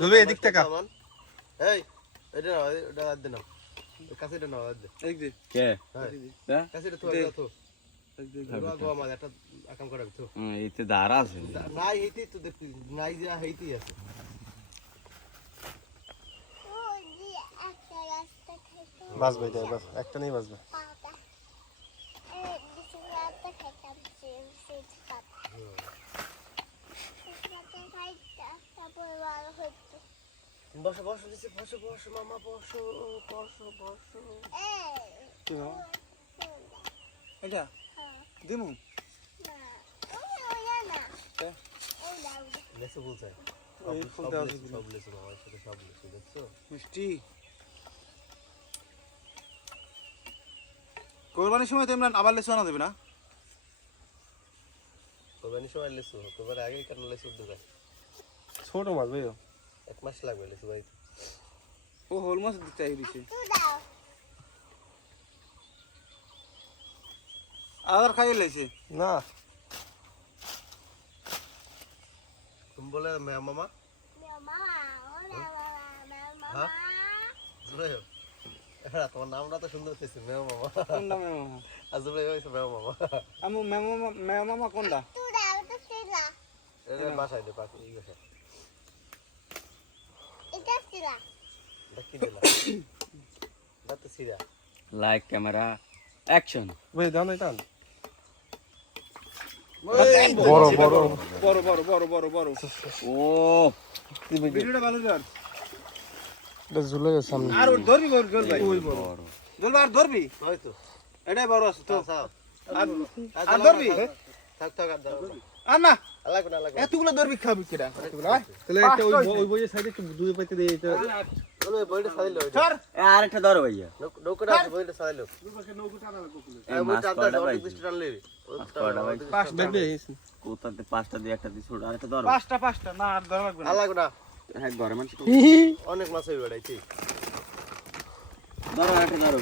তুমি এদিক থেকে এই এটা না এটা আদ দেন কাছেটা না আদ দে এই যে কে হ্যাঁ কাছেটা তো তো গো মাছ একটা কাম করাবি তো এইতে ধার আছে নাই এইতেই তো দেখি নাই যা হইতেই আছে বাজবে এটা বাস একটা নেই বাজবে বসো বসো দিছি বসো বসো মামা বসো বসো বসো কি নাও এটা দিমু লেসু বলছে এই ফুল দাও সব লেসু মামা সাথে সব লেসু দেখছো মিষ্টি কোরবানির সময় তো আমরা আবার লেসু আনা দেবে না কোরবানির সময় লেসু কোরবানির আগে কেন লেসু দেবে ছোট মাছ ভাই এক মাস লাগবে লেসু ভাই ও হোল মাছ দিতে দিছে আদার খাইয়ে লাইছে না তুমি বলে মামা হ্যাঁ জুবাইর এরা তোমার নামটা তো সুন্দর হয়েছে মেও মামা কোন নাম মামা আজুবাই হয়েছে মেও মামা আমু মেও মামা কোনটা এটা বাসায় দে পাখি এই বাসায় দেখি দিলা দাঁতে সিরা লাইক ক্যামেরা অ্যাকশন ভাই দাও না এটা বড় বড় বড় বড় বড় বড় বড় ও ভিডিওটা ভালো কর এটা ঝুলে গেছে সামনে আর ধরবি জল ভাই ওই বড় জল ভাই আর ধরবি হয়তো এটাই বড় আছে তো আর ধরবি থাক থাক আর ধরবি আর না আলাগ না আলাগ এতগুলো ধরবি খাবি কিরা এতগুলো তাহলে একটা ওই বইয়ের সাইডে একটু দুই পাইতে দেই এটা বলে বইটা সাইল লই স্যার আরেকটা ধরো ভাইয়া নৌকাটা আছে বইটা সাইল লই দুপাশে নৌকাটা না কুকুলে এই বইটা আদা দড়ি বিস্ট টান লই পাঁচটা দেখবে কোথাতে পাঁচটা দিয়ে একটা দিয়ে ছোট আরেকটা ধরো পাঁচটা না আর ধরা লাগবে না আলাগ না হ্যাঁ ঘরে মানুষ অনেক মাছ হই বেড়াইছি ধরো আরেকটা ধরো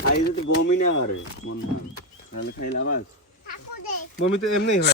খাই যদি গমি না আরে মন না তাহলে খাইলে আবার বমি তো এমনিই হয়